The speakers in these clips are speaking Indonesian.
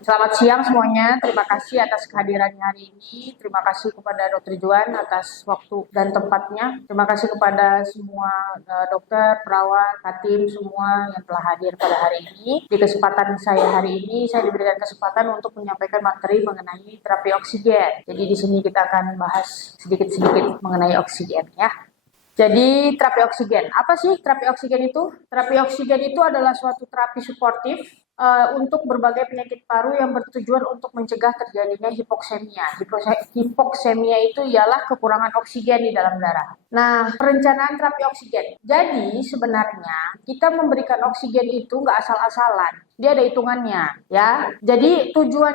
Selamat siang semuanya. Terima kasih atas kehadirannya hari ini. Terima kasih kepada Dr. Juan atas waktu dan tempatnya. Terima kasih kepada semua dokter, perawat, tim semua yang telah hadir pada hari ini. Di kesempatan saya hari ini, saya diberikan kesempatan untuk menyampaikan materi mengenai terapi oksigen. Jadi di sini kita akan bahas sedikit-sedikit mengenai oksigen ya. Jadi terapi oksigen, apa sih terapi oksigen itu? Terapi oksigen itu adalah suatu terapi suportif untuk berbagai penyakit paru yang bertujuan untuk mencegah terjadinya hipoksemia. Hipoksemia itu ialah kekurangan oksigen di dalam darah. Nah, perencanaan terapi oksigen. Jadi sebenarnya kita memberikan oksigen itu nggak asal-asalan. Dia ada hitungannya, ya. Jadi tujuan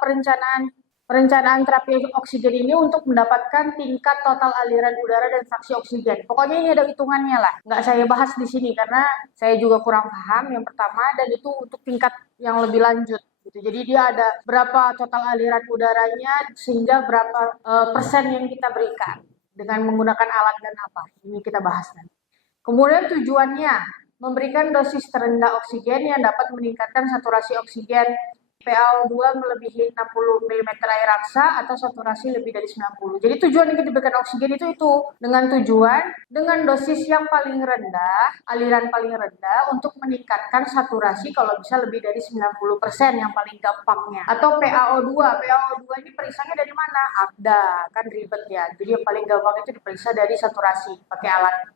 perencanaan terapi oksigen ini untuk mendapatkan tingkat total aliran udara dan fraksi oksigen. Pokoknya ini ada hitungannya lah. Nggak saya bahas di sini karena saya juga kurang paham yang pertama, dan itu untuk tingkat yang lebih lanjut. Gitu. Jadi dia ada berapa total aliran udaranya sehingga berapa persen yang kita berikan dengan menggunakan alat dan apa. Ini kita bahas nanti. Kemudian tujuannya memberikan dosis terendah oksigen yang dapat meningkatkan saturasi oksigen PaO2 melebihi 60 mm air raksa atau saturasi lebih dari 90. Jadi tujuan yang diberikan oksigen itu dengan dosis yang paling rendah, aliran paling rendah untuk meningkatkan saturasi kalau bisa lebih dari 90% yang paling gampangnya. Atau PaO2. PaO2 ini periksanya dari mana? ABDA, kan ribet ya. Jadi yang paling gampang itu diperiksa dari saturasi pakai alat.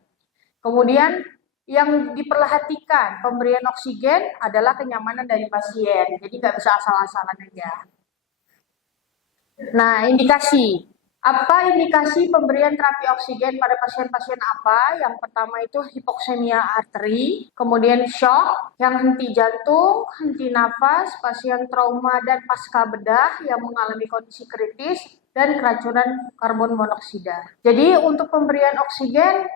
Kemudian yang diperhatikan pemberian oksigen adalah kenyamanan dari pasien. Jadi nggak bisa asal-asalan aja. Nah, indikasi. Apa indikasi pemberian terapi oksigen pada pasien-pasien apa? Yang pertama itu hipoksemia arteri, kemudian shock, yang henti jantung, henti nafas, pasien trauma dan pasca bedah yang mengalami kondisi kritis, dan keracunan karbon monoksida. Jadi untuk pemberian oksigen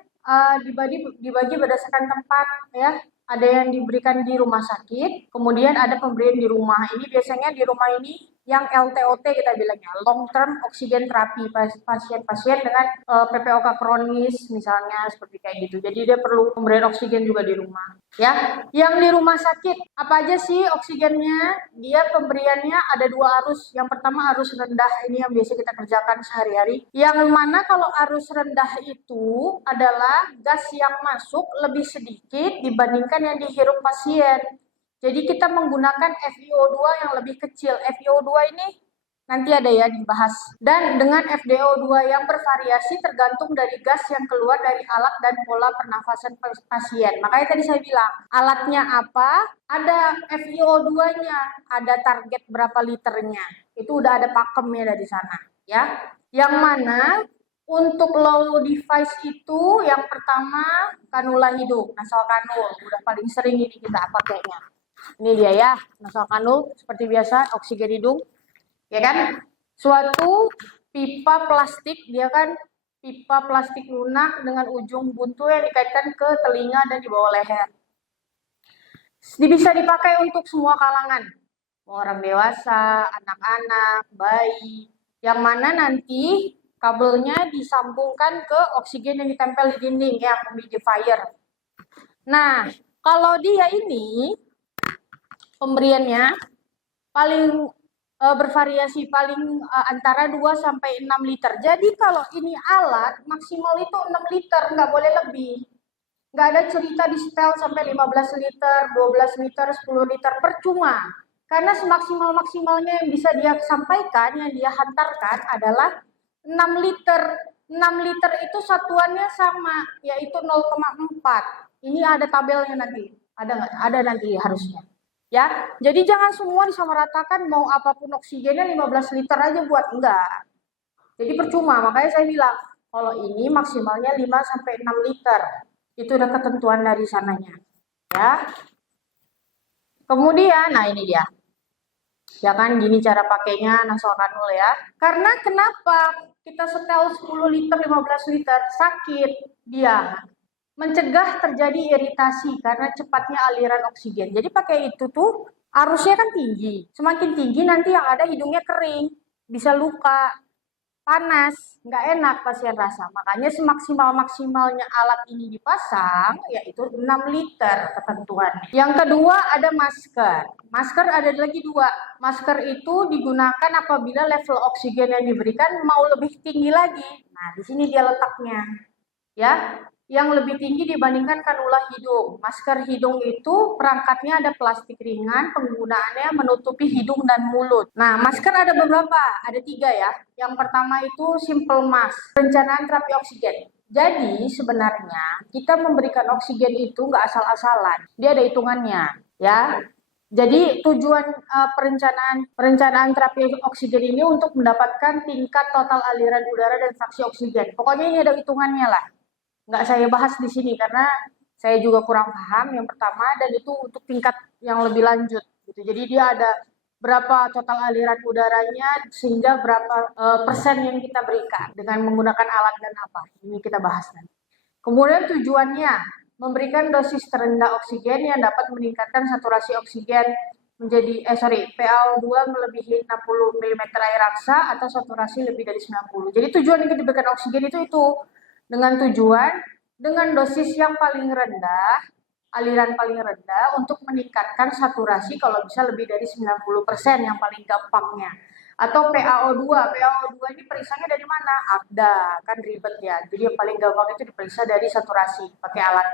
dibagi berdasarkan tempat ya. Ada yang diberikan di rumah sakit, kemudian ada pemberian di rumah. Ini biasanya di rumah ini yang LTOT kita bilangnya, long term oxygen therapy, pasien-pasien dengan PPOK kronis misalnya seperti kayak gitu. Jadi dia perlu pemberian oksigen juga di rumah. Ya, yang di rumah sakit apa aja sih oksigennya? Dia pemberiannya ada dua arus. Yang pertama arus rendah, ini yang biasa kita kerjakan sehari-hari. Yang mana kalau arus rendah itu adalah gas yang masuk lebih sedikit dibandingkan yang dihirup pasien. Jadi kita menggunakan FiO2 yang lebih kecil. FiO2 ini nanti ada ya dibahas. Dan dengan FiO2 yang bervariasi tergantung dari gas yang keluar dari alat dan pola pernafasan pasien. Makanya tadi saya bilang, alatnya apa? Ada FiO2-nya, ada target berapa liternya. Itu udah ada pakemnya dari sana, ya. Yang mana untuk low device itu yang pertama kanula hidung, nasal kanul. Udah paling sering ini kita pakainya. Ini dia ya, nasal kanul seperti biasa, oksigen hidung. Ya kan? Suatu pipa plastik, dia kan pipa plastik lunak dengan ujung buntu yang dikaitkan ke telinga dan di bawah leher. Bisa dipakai untuk semua kalangan. Orang dewasa, anak-anak, bayi. Yang mana nanti kabelnya disambungkan ke oksigen yang ditempel di dinding ya, humidifier. Nah, kalau dia ini pemberiannya paling bervariasi, paling antara 2 sampai 6 liter. Jadi kalau ini alat maksimal itu 6 liter, nggak boleh lebih. Nggak ada cerita di setel sampai 15 liter, 12 liter, 10 liter, percuma. Karena semaksimal-maksimalnya yang bisa dia sampaikan, yang dia hantarkan adalah 6 liter. 6 liter itu satuannya sama, yaitu 0,4. Ini ada tabelnya nanti. Ada nggak? Ada nanti harusnya. Ya, jadi jangan semua disamaratakan mau apapun oksigennya 15 liter aja buat enggak. Jadi percuma, makanya saya bilang kalau ini maksimalnya 5 sampai 6 liter. Itu udah ketentuan dari sananya. Ya. Kemudian, nah ini dia. Ya kan gini cara pakainya nasal kanul ya. Karena kenapa kita setel 10 liter, 15 liter sakit dia. Mencegah terjadi iritasi karena cepatnya aliran oksigen. Jadi pakai itu tuh arusnya kan tinggi. Semakin tinggi nanti yang ada hidungnya kering, bisa luka. panas, nggak enak pasien rasa. Makanya semaksimal-maksimalnya alat ini dipasang, yaitu 6 liter ketentuannya. Yang kedua ada masker. Masker ada lagi dua. Masker itu digunakan apabila level oksigen yang diberikan mau lebih tinggi lagi. Nah, di sini dia letaknya. Ya, yang lebih tinggi dibandingkan kanula hidung. Masker hidung itu perangkatnya ada plastik ringan, penggunaannya menutupi hidung dan mulut. Nah, masker ada beberapa, ada 3 ya. Yang pertama itu simple mask, perencanaan terapi oksigen. Jadi sebenarnya kita memberikan oksigen itu nggak asal-asalan, dia ada hitungannya, ya. Jadi tujuan perencanaan terapi oksigen ini untuk mendapatkan tingkat total aliran udara dan fraksi oksigen. Pokoknya ini ada hitungannya lah. Nggak saya bahas di sini karena saya juga kurang paham yang pertama, dan itu untuk tingkat yang lebih lanjut gitu. Jadi dia ada berapa total aliran udaranya sehingga berapa persen yang kita berikan dengan menggunakan alat dan apa. Ini kita bahas nanti. Kemudian tujuannya memberikan dosis terendah oksigen yang dapat meningkatkan saturasi oksigen menjadi PaO2 melebihi 60 mm air raksa atau saturasi lebih dari 90. Jadi tujuan yang kita berikan oksigen itu dengan tujuan dengan dosis yang paling rendah, aliran paling rendah untuk meningkatkan saturasi kalau bisa lebih dari 90% yang paling gampangnya. Atau PaO2. PaO2 ini periksanya dari mana? ABDA, kan ribet ya. Jadi yang paling gampang itu diperiksa dari saturasi pakai alat.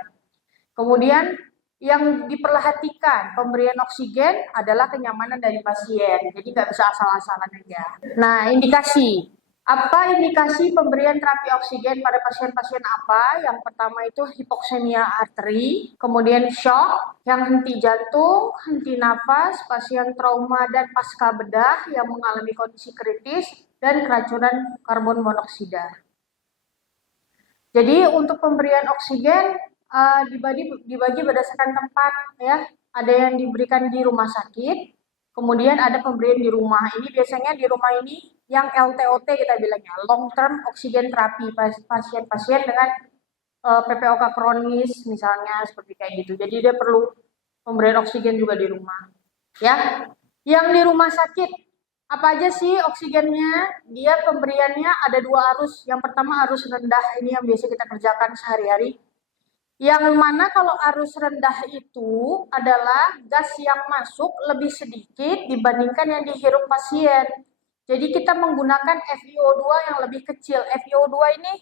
Kemudian yang diperhatikan pemberian oksigen adalah kenyamanan dari pasien. Jadi nggak bisa asal-asalan aja. Nah, indikasi. Apa indikasi pemberian terapi oksigen pada pasien-pasien apa? Yang pertama itu hipoksemia arteri, kemudian shock, yang henti jantung, henti nafas, pasien trauma dan pasca bedah yang mengalami kondisi kritis, dan keracunan karbon monoksida. Jadi untuk pemberian oksigen dibagi berdasarkan tempat ya. Ada yang diberikan di rumah sakit, kemudian ada pemberian di rumah. Ini biasanya di rumah ini yang LTOT kita bilangnya, long term oksigen terapi, pasien-pasien dengan PPOK kronis misalnya seperti kayak gitu. Jadi dia perlu pemberian oksigen juga di rumah. Ya. Yang di rumah sakit apa aja sih oksigennya? Dia pemberiannya ada 2 arus. Yang pertama arus rendah, ini yang biasa kita kerjakan sehari-hari. Yang mana kalau arus rendah itu adalah gas yang masuk lebih sedikit dibandingkan yang dihirup pasien. Jadi kita menggunakan FiO2 yang lebih kecil. FiO2 ini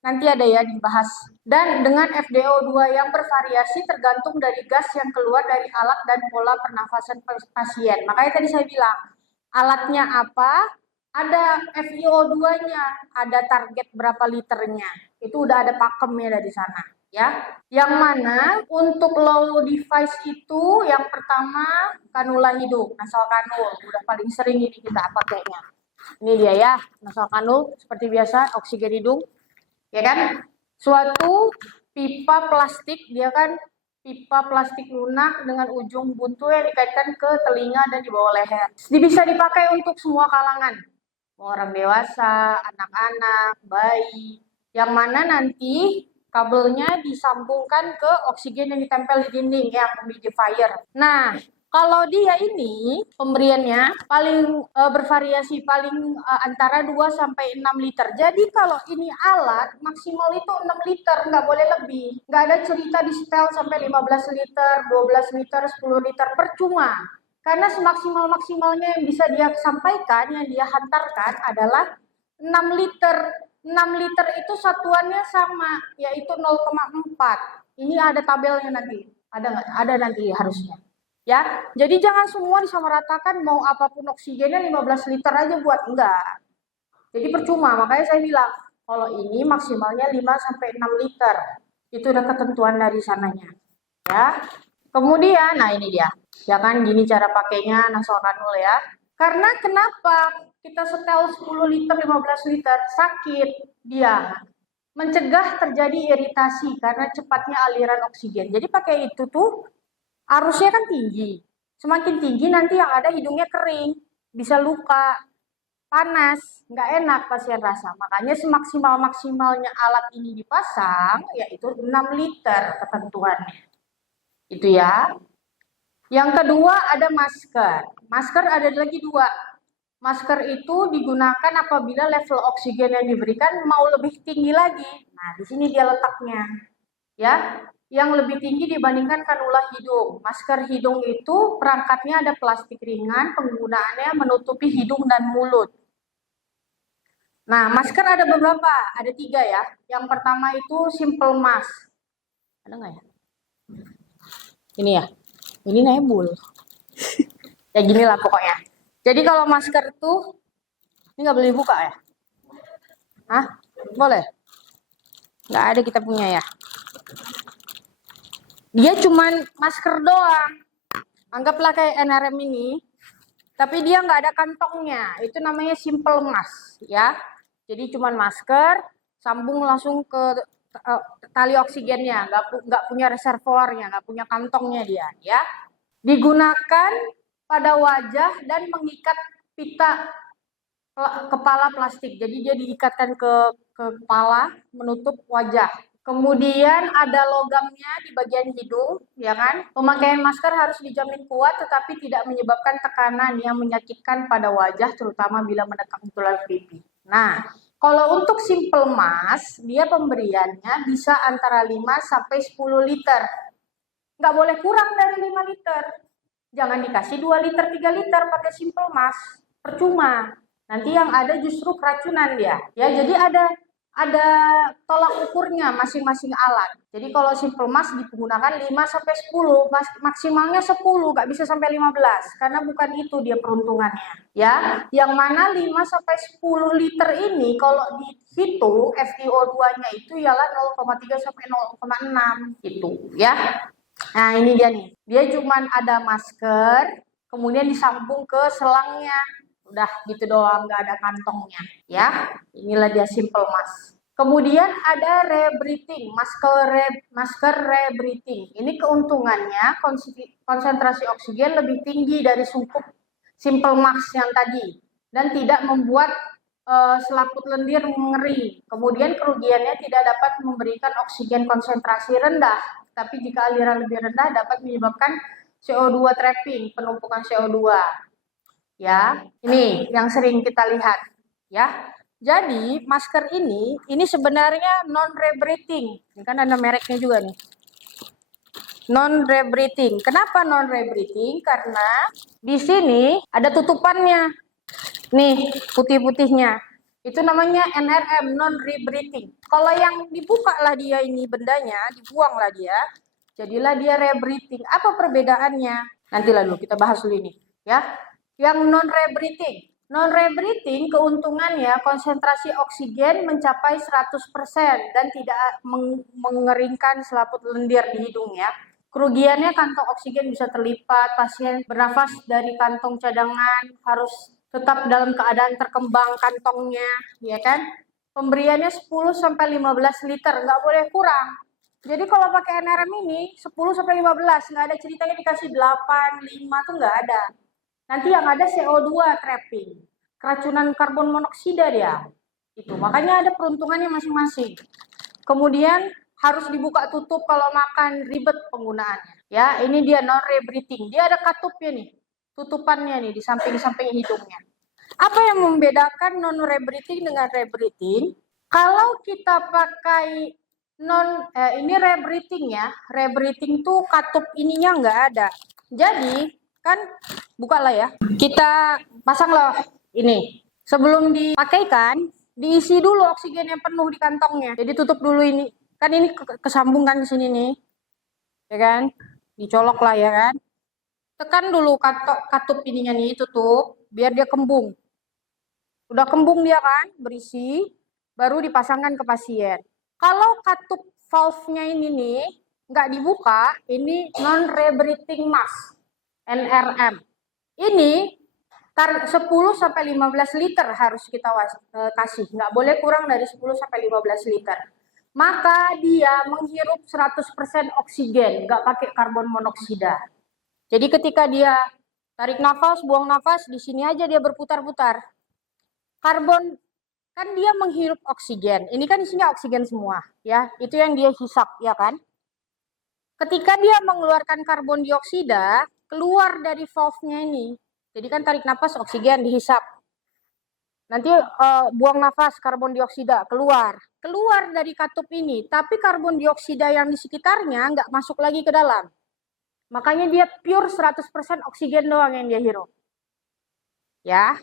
nanti ada ya dibahas. Dan dengan FiO2 yang bervariasi tergantung dari gas yang keluar dari alat dan pola pernafasan pasien. Makanya tadi saya bilang, alatnya apa? Ada FiO2-nya, ada target berapa liternya. Itu udah ada pakemnya dari sana. Ya, yang mana untuk low device itu yang pertama kanula hidung, nasal kanul, udah paling sering ini kita pakainya. Ini dia ya, nasal kanul seperti biasa, oksigen hidung, ya kan? Suatu pipa plastik, dia kan pipa plastik lunak dengan ujung buntu yang dikaitkan ke telinga dan di bawah leher. Bisa dipakai untuk semua kalangan, orang dewasa, anak-anak, bayi, yang mana nanti kabelnya disambungkan ke oksigen yang ditempel di dinding, ya, humidifier. Nah, kalau dia ini pemberiannya paling bervariasi, paling antara 2 sampai 6 liter. Jadi kalau ini alat maksimal itu 6 liter, nggak boleh lebih. Nggak ada cerita di setel sampai 15 liter, 12 liter, 10 liter, percuma. Karena semaksimal-maksimalnya yang bisa dia sampaikan, yang dia hantarkan adalah 6 liter. 6 liter itu satuannya sama, yaitu 0,4. Ini ada tabelnya nanti. Ada nggak? Ada nanti harusnya. Ya, jadi jangan semua disamaratakan mau apapun oksigennya 15 liter aja buat, enggak. Jadi percuma, makanya saya bilang, kalau ini maksimalnya 5 sampai 6 liter. Itu udah ketentuan dari sananya. Ya. Kemudian, nah ini dia. Ya kan, gini cara pakainya nasal kanul ya. Karena kenapa kita setel 10 liter, 15 liter, sakit dia. Mencegah terjadi iritasi karena cepatnya aliran oksigen. Jadi pakai itu tuh arusnya kan tinggi. Semakin tinggi nanti yang ada hidungnya kering, bisa luka, panas, nggak enak pasien rasa. Makanya semaksimal-maksimalnya alat ini dipasang, yaitu 6 liter ketentuannya. Itu ya. Yang kedua ada masker. Masker ada lagi 2. Masker itu digunakan apabila level oksigen yang diberikan mau lebih tinggi lagi. Nah, di sini dia letaknya. Ya, yang lebih tinggi dibandingkan kanula hidung. Masker hidung itu perangkatnya ada plastik ringan, penggunaannya menutupi hidung dan mulut. Nah, masker ada beberapa, ada 3 ya. Yang pertama itu simple mask. Ada nggak ya? Ini ya, ini nebul. Ya gini lah pokoknya. Jadi kalau masker tuh, ini nggak boleh buka ya? Hah? Boleh? Nggak ada kita punya ya. Dia cuman masker doang. Anggaplah kayak NRM ini, tapi dia nggak ada kantongnya. Itu namanya simple mask ya. Jadi cuman masker, sambung langsung ke tali oksigennya, nggak punya reservoirnya, nggak punya kantongnya dia ya. Digunakan pada wajah dan mengikat pita kepala plastik. Jadi dia diikatkan ke kepala, menutup wajah. Kemudian ada logamnya di bagian hidung, ya kan? Pemakaian masker harus dijamin kuat tetapi tidak menyebabkan tekanan yang menyakitkan pada wajah, terutama bila menekan tulang pipi. Nah, kalau untuk simple mask, dia pemberiannya bisa antara 5 sampai 10 liter. Nggak boleh kurang dari 5 liter. Jangan dikasih 2 liter, 3 liter pakai simple mask. Percuma. Nanti yang ada justru keracunan dia. Ya, jadi ada tolak ukurnya masing-masing alat. Jadi kalau simple mask digunakan 5 sampai 10, maksimalnya 10, nggak bisa sampai 15 karena bukan itu dia peruntungannya. Ya, yang mana 5 sampai 10 liter ini kalau dihitung FiO2-nya itu ialah 0,3 sampai 0,6 gitu, ya. Nah, ini dia nih. Dia cuman ada masker, kemudian disambung ke selangnya. Udah gitu doang, nggak ada kantongnya. Ya, inilah dia simple mask. Kemudian ada rebreathing, masker rebreathing. Ini keuntungannya konsentrasi oksigen lebih tinggi dari sungkup simple mask yang tadi dan tidak membuat selaput lendir mengering. Kemudian kerugiannya tidak dapat memberikan oksigen konsentrasi rendah, tapi jika aliran lebih rendah dapat menyebabkan CO2 trapping, penumpukan CO2. Ya, ini yang sering kita lihat, ya. Jadi masker ini sebenarnya non rebreathing. Ini kan ada mereknya juga nih. Non rebreathing. Kenapa non rebreathing? Karena di sini ada tutupannya. Nih, putih-putihnya. Itu namanya NRM, non rebreathing. Kalau yang dibuka lah dia ini bendanya, dibuang lah dia, jadilah dia rebreathing. Apa perbedaannya? Nanti lalu kita bahas dulu ini, ya. Yang non-rebreathing. Non-rebreathing keuntungannya konsentrasi oksigen mencapai 100% dan tidak mengeringkan selaput lendir di hidung ya. Kerugiannya kantong oksigen bisa terlipat, pasien bernafas dari kantong cadangan harus tetap dalam keadaan terkembang kantongnya, ya kan? Pemberiannya 10 sampai 15 liter, nggak boleh kurang. Jadi kalau pakai NRM ini 10 sampai 15, nggak ada ceritanya dikasih 8, 5 tuh nggak ada. Nanti yang ada CO2 trapping, keracunan karbon monoksida dia. Itu makanya ada peruntungannya masing-masing. Kemudian harus dibuka tutup kalau makan, ribet penggunaannya. Ya, ini dia non rebreathing. Dia ada katupnya nih, tutupannya nih di samping-samping hidungnya. Apa yang membedakan non rebreathing dengan rebreathing? Kalau kita pakai ini rebreathing ya, rebreathing tuh katup ininya nggak ada. Jadi kan bukalah ya, kita pasanglah ini. Sebelum dipakaikan, diisi dulu oksigen yang penuh di kantongnya. Jadi tutup dulu ini, kan ini kesambungkan ke sini nih, ya kan? Dicolok lah ya kan. Tekan dulu katup ininya nih, tutup, biar dia kembung. Udah kembung dia kan, berisi, baru dipasangkan ke pasien. Kalau katup valve-nya ini nih nggak dibuka, ini non-rebreathing mask. NRM. Ini 10 sampai 15 liter harus kita kasih. Nggak boleh kurang dari 10 sampai 15 liter. Maka dia menghirup 100% oksigen, nggak pakai karbon monoksida. Jadi ketika dia tarik nafas, buang nafas, di sini aja dia berputar-putar. Karbon kan dia menghirup oksigen. Ini kan isinya oksigen semua, ya. Itu yang dia hisap, ya kan? Ketika dia mengeluarkan karbon dioksida, keluar dari valve-nya ini. Jadi kan tarik nafas, oksigen dihisap. Nanti buang nafas karbon dioksida keluar dari katup ini, tapi karbon dioksida yang di sekitarnya nggak masuk lagi ke dalam. Makanya dia pure 100% oksigen doang yang dia hirup. Ya,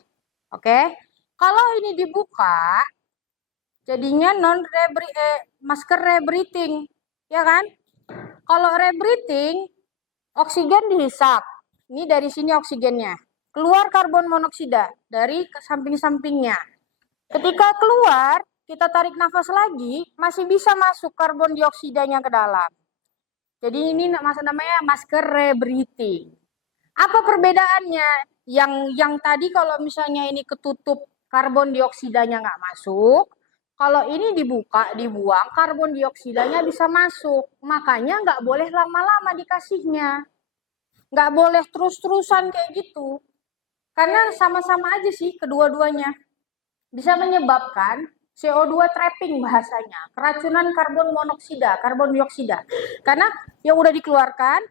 oke. Kalau ini dibuka, jadinya masker rebreathing, ya kan? Kalau rebreathing, oksigen dihisap. Ini dari sini oksigennya. Keluar karbon monoksida dari samping-sampingnya. Ketika keluar, kita tarik nafas lagi, masih bisa masuk karbon dioksidanya ke dalam. Jadi ini namanya masker rebreathing. Apa perbedaannya? Yang tadi kalau misalnya ini ketutup karbon dioksidanya nggak masuk, kalau ini dibuang, karbon dioksidanya bisa masuk. Makanya nggak boleh lama-lama dikasihnya. Nggak boleh terus-terusan kayak gitu. Karena sama-sama aja sih kedua-duanya. Bisa menyebabkan CO2 trapping bahasanya. Keracunan karbon monoksida, karbon dioksida. Karena yang udah dikeluarkan,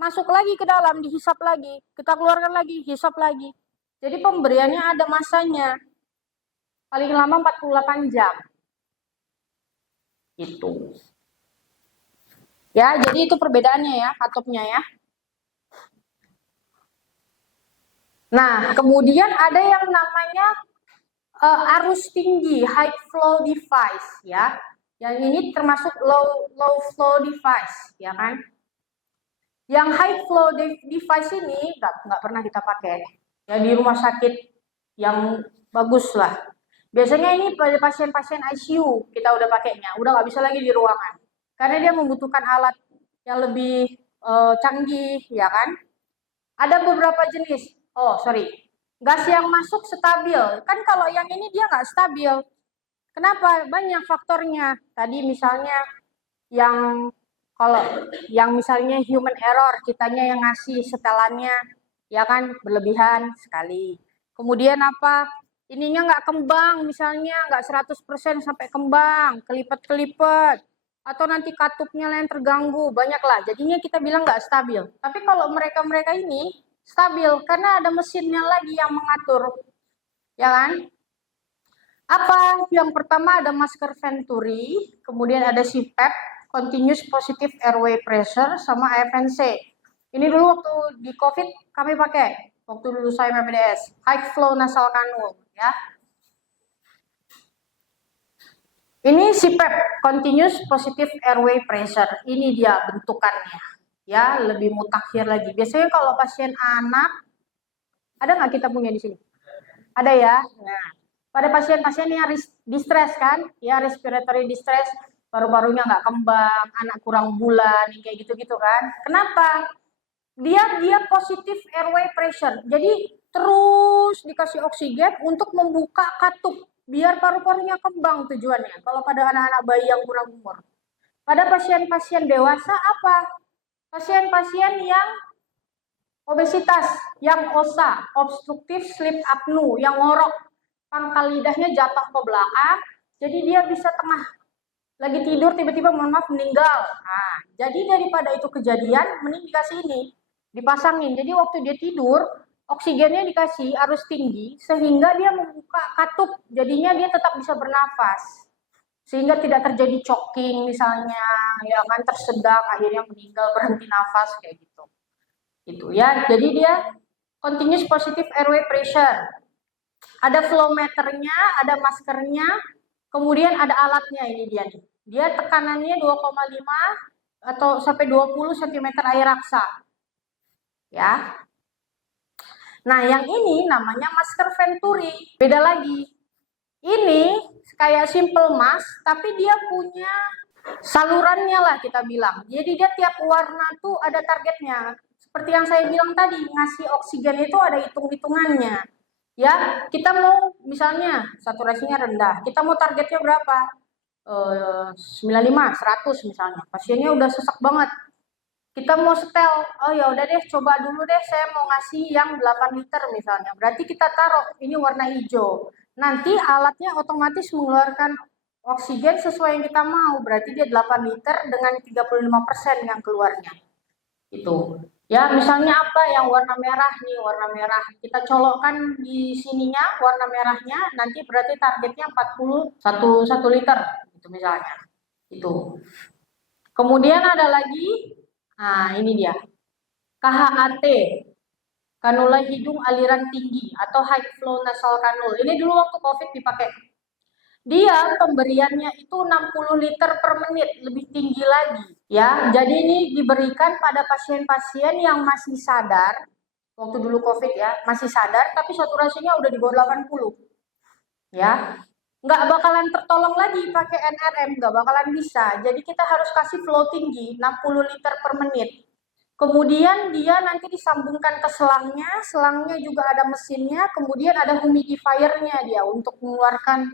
masuk lagi ke dalam, dihisap lagi. Kita keluarkan lagi, hisap lagi. Jadi pemberiannya ada masanya. Paling lama 48 jam. Itu. Ya, jadi itu perbedaannya ya, katupnya ya. Nah, kemudian ada yang namanya arus tinggi, high flow device ya. Yang ini termasuk low flow device, ya kan? Yang high flow device ini nggak pernah kita pakai. Ya di rumah sakit yang bagus lah. Biasanya ini pada pasien-pasien ICU kita udah pakainya, udah nggak bisa lagi di ruangan. Karena dia membutuhkan alat yang lebih canggih, ya kan? Ada beberapa jenis. Oh, sorry. Gas yang masuk stabil. Kan kalau yang ini dia nggak stabil. Kenapa? Banyak faktornya. Tadi misalnya kalau yang misalnya human error, kitanya yang ngasih setelannya, ya kan, berlebihan sekali. Kemudian apa? Ininya nggak kembang, misalnya nggak 100% sampai kembang, kelipet-kelipet. Atau nanti katupnya yang terganggu, banyaklah. Jadinya kita bilang nggak stabil. Tapi kalau mereka-mereka ini stabil, karena ada mesinnya lagi yang mengatur. Ya kan? Apa? Yang pertama ada masker Venturi, kemudian ada CPAP, Continuous Positive Airway Pressure, sama AFNC. Ini dulu waktu di COVID kami pakai, waktu dulu saya PPDS, High Flow Nasal Cannula, ya. Ini CPAP, Continuous Positive Airway Pressure. Ini dia bentukannya, ya, lebih mutakhir lagi. Biasanya kalau pasien anak, ada nggak kita punya di sini? Ada ya. Nah, pada pasien-pasien yang distress kan, ya respiratory distress, paru-parunya nggak kembang, anak kurang bulan, kayak gitu-gitu kan. Kenapa? Dia positif airway pressure. Jadi terus dikasih oksigen untuk membuka katup biar paru-parunya kembang tujuannya. Kalau pada anak-anak bayi yang kurang umur. Pada pasien-pasien dewasa apa? Pasien-pasien yang obesitas, yang OSA, obstructive sleep apnea, yang ngorok, pangkal lidahnya jatuh ke belakang, jadi dia bisa tengah lagi tidur tiba-tiba mohon maaf meninggal. Nah, jadi daripada itu kejadian, mending dikasih ini, dipasangin. Jadi waktu dia tidur, oksigennya dikasih arus tinggi sehingga dia membuka katup, jadinya dia tetap bisa bernafas. Sehingga tidak terjadi choking misalnya, ya kan, tersedak akhirnya meninggal, berhenti nafas kayak gitu. Itu ya. Jadi dia continuous positive airway pressure. Ada flow meternya, ada maskernya, kemudian ada alatnya, ini dia nih. Dia tekanannya 2,5 atau sampai 20 cm air raksa. Ya. Nah, yang ini namanya masker Venturi. Beda lagi. Ini kayak simple mask, tapi dia punya salurannya lah kita bilang. Jadi dia tiap warna tuh ada targetnya. Seperti yang saya bilang tadi, ngasih oksigen itu ada hitung-hitungannya. Ya, kita mau misalnya saturasinya rendah, kita mau targetnya berapa? 95, 100 misalnya. Pasiennya udah sesak banget. Kita mau setel, oh ya udah deh, coba dulu deh, saya mau ngasih yang 8 liter misalnya. Berarti kita taruh ini warna hijau. Nanti alatnya otomatis mengeluarkan oksigen sesuai yang kita mau. Berarti dia 8 liter dengan 35% yang keluarnya. Itu. Ya, misalnya apa yang warna merah nih, warna merah. Kita colokkan di sininya warna merahnya, nanti berarti targetnya 41 liter, gitu misalnya. Itu. Kemudian ada lagi, nah ini dia, KHAT, kanula hidung aliran tinggi atau high flow nasal kanul. Ini dulu waktu COVID dipakai. Dia pemberiannya itu 60 liter per menit, lebih tinggi lagi. Ya, jadi ini diberikan pada pasien-pasien yang masih sadar, waktu dulu COVID ya, masih sadar, tapi saturasinya udah di bawah 80. Ya, nggak bakalan tertolong lagi pakai NRM, nggak bakalan bisa. Jadi kita harus kasih flow tinggi, 60 liter per menit. Kemudian dia nanti disambungkan ke selangnya, selangnya juga ada mesinnya, kemudian ada humidifiernya dia untuk mengeluarkan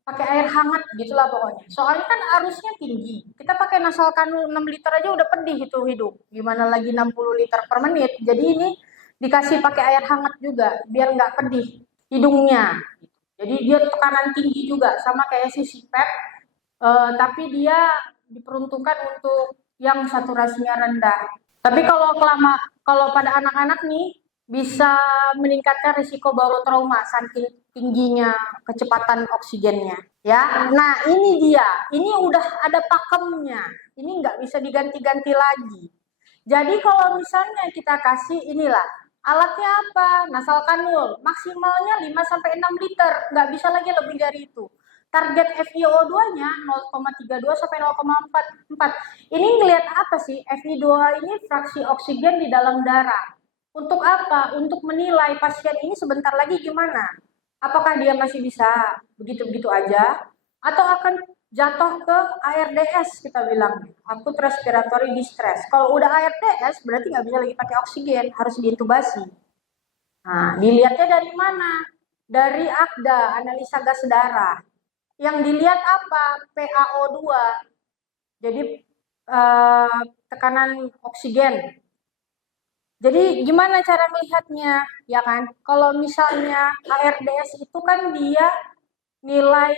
pakai air hangat gitulah pokoknya. Soalnya kan arusnya tinggi. Kita pakai nasal kanul 6 liter aja udah pedih itu hidung. Gimana lagi 60 liter per menit. Jadi ini dikasih pakai air hangat juga biar nggak pedih hidungnya. Jadi dia tekanan tinggi juga sama kayak si CPAP, tapi dia diperuntukkan untuk yang saturasinya rendah. Tapi kalau pada anak-anak nih bisa meningkatkan risiko barotrauma saking tingginya kecepatan oksigennya. Ya, nah ini dia, ini udah ada pakemnya, ini nggak bisa diganti-ganti lagi. Jadi kalau misalnya kita kasih inilah, alatnya apa? Nasal kanul, maksimalnya 5-6 liter, nggak bisa lagi lebih dari itu. Target FiO2-nya 0,32 sampai 0,44. Ini ngelihat apa sih? FiO2 ini fraksi oksigen di dalam darah. Untuk apa? Untuk menilai pasien ini sebentar lagi gimana? Apakah dia masih bisa begitu-begitu aja? Atau akan jatuh ke ARDS kita bilang, acute respiratory distress. Kalau udah ARDS berarti nggak bisa lagi pakai oksigen, harus diintubasi. Nah, dilihatnya dari mana? Dari AKDA, analisa gas darah. Yang dilihat apa? PaO2. Jadi tekanan oksigen. Jadi gimana cara melihatnya, ya kan? Kalau misalnya ARDS itu kan dia nilai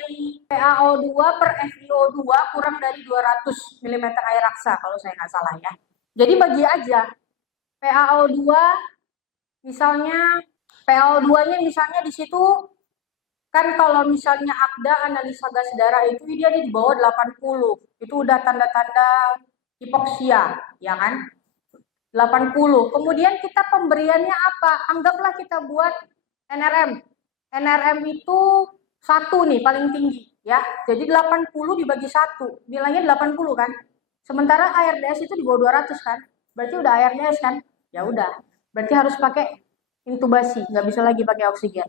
PaO2 per FiO2 kurang dari 200 mm air raksa kalau saya nggak salah ya. Jadi bagi aja PaO2 misalnya PaO2-nya misalnya di situ kan kalau misalnya AKDA analisa gas darah itu dia di bawah 80. Itu udah tanda-tanda hipoksia, ya kan? 80. Kemudian kita pemberiannya apa? Anggaplah kita buat NRM. NRM itu 1 nih paling tinggi ya. Jadi 80 dibagi 1, nilainya 80 kan. Sementara ARDS itu di bawah 200 kan. Berarti udah ARDS kan? Ya udah. Berarti harus pakai intubasi, nggak bisa lagi pakai oksigen.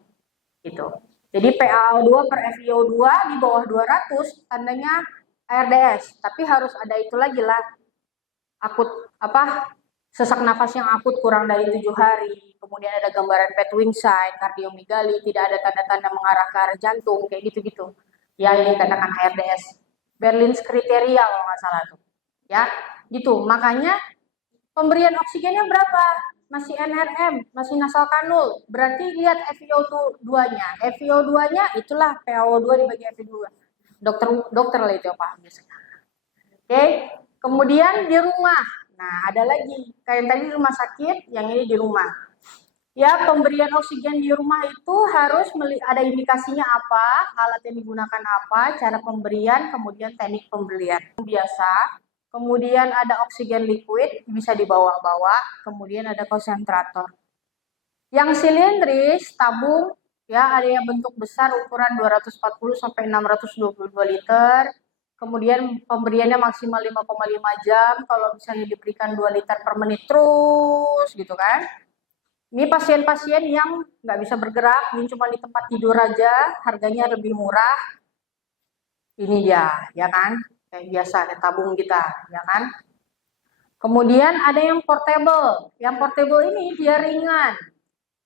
Gitu. Jadi PaO2 per FiO2 di bawah 200 tandanya ARDS, tapi harus ada itu lagi lah. Akut apa? Sesak nafas yang akut kurang dari 7 hari, kemudian ada gambaran PET wing sign, kardiomegali, tidak ada tanda-tanda mengarah ke arah jantung, kayak gitu-gitu. Ya, ini katakan ARDS. Berlin's kriteria kalau nggak salah tuh. Ya, gitu. Makanya pemberian oksigennya berapa? Masih NRM, masih nasal kanul. Berarti lihat FiO2-nya. FiO2-nya itulah PaO2 dibagi FiO2. Dokter lah itu apa biasanya. Oke. Kemudian di rumah. Nah, ada lagi. Kayak tadi di rumah sakit, yang ini di rumah. Ya, pemberian oksigen di rumah itu harus ada indikasinya apa, alat yang digunakan apa, cara pemberian, kemudian teknik pemberian. Biasa, kemudian ada oksigen liquid, bisa dibawa-bawa, kemudian ada konsentrator. Yang silindris, tabung, ya ada yang bentuk besar ukuran 240 sampai 622 liter. Kemudian pemberiannya maksimal 5,5 jam, kalau misalnya diberikan 2 liter per menit terus gitu kan. Ini pasien-pasien yang nggak bisa bergerak, ini cuma di tempat tidur aja, harganya lebih murah. Ini dia, ya kan? Kayak biasa, ada tabung kita, ya kan? Kemudian ada yang portable. Yang portable ini dia ringan.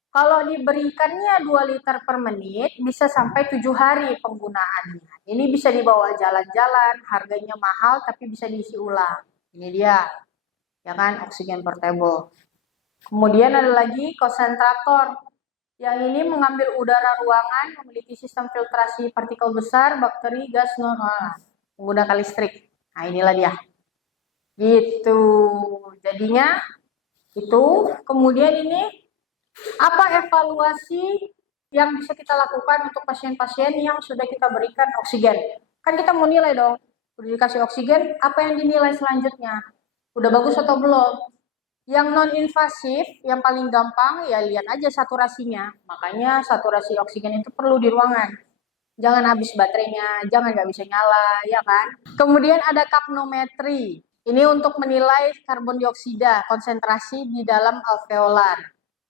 Kalau diberikannya 2 liter per menit, bisa sampai 7 hari penggunaannya. Ini bisa dibawa jalan-jalan, harganya mahal, tapi bisa diisi ulang. Ini dia, ya kan, oksigen portable. Kemudian ada lagi konsentrator. Yang ini mengambil udara ruangan, memiliki sistem filtrasi partikel besar, bakteri, gas, menggunakan listrik. Nah, inilah dia. Gitu. Jadinya itu, kemudian ini apa evaluasi yang bisa kita lakukan untuk pasien-pasien yang sudah kita berikan oksigen? Kan kita mau nilai dong, udah dikasih oksigen, apa yang dinilai selanjutnya? Udah bagus atau belum? Yang non-invasif, yang paling gampang, ya lihat aja saturasinya. Makanya saturasi oksigen itu perlu di ruangan. Jangan habis baterainya, jangan nggak bisa nyala, ya kan? Kemudian ada kapnometri. Ini untuk menilai karbon dioksida, konsentrasi di dalam alveolar.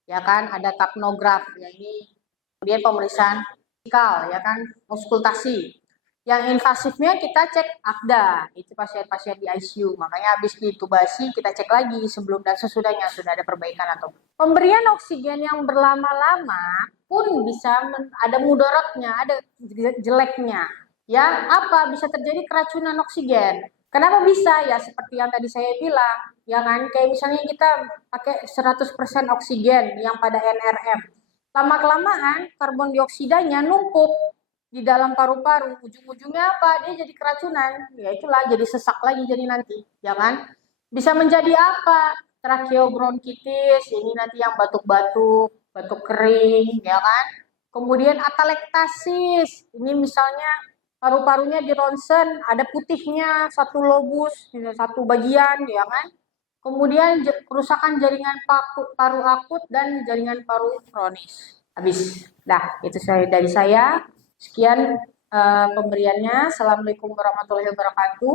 Ya kan, ada kapnograf. Ya ini kemudian pemeriksaan fisikal, ya kan, auskultasi. Yang invasifnya kita cek AKDA, itu pasien-pasien di ICU. Makanya habis ditubasi kita cek lagi sebelum dan sesudahnya sudah ada perbaikan atau pemberian oksigen yang berlama-lama pun bisa ada mudaratnya, ada jeleknya. Ya, apa bisa terjadi keracunan oksigen? Kenapa bisa? Ya seperti yang tadi saya bilang, ya kan, kayak misalnya kita pakai 100% oksigen yang pada NRM. Lama-kelamaan karbon dioksidanya numpuk di dalam paru-paru, ujung-ujungnya apa? Dia jadi keracunan. Ya itulah, jadi sesak lagi jadi nanti, ya kan? Bisa menjadi apa? Tracheobronkitis, ini nanti yang batuk-batuk, batuk kering, ya kan? Kemudian atalektasis, ini misalnya paru-parunya di ronsen, ada putihnya, satu lobus, satu bagian, ya kan? Kemudian kerusakan jaringan paru akut dan jaringan paru kronis. Habis. Dah, itu dari saya. Sekian pemberiannya. Assalamualaikum warahmatullahi wabarakatuh.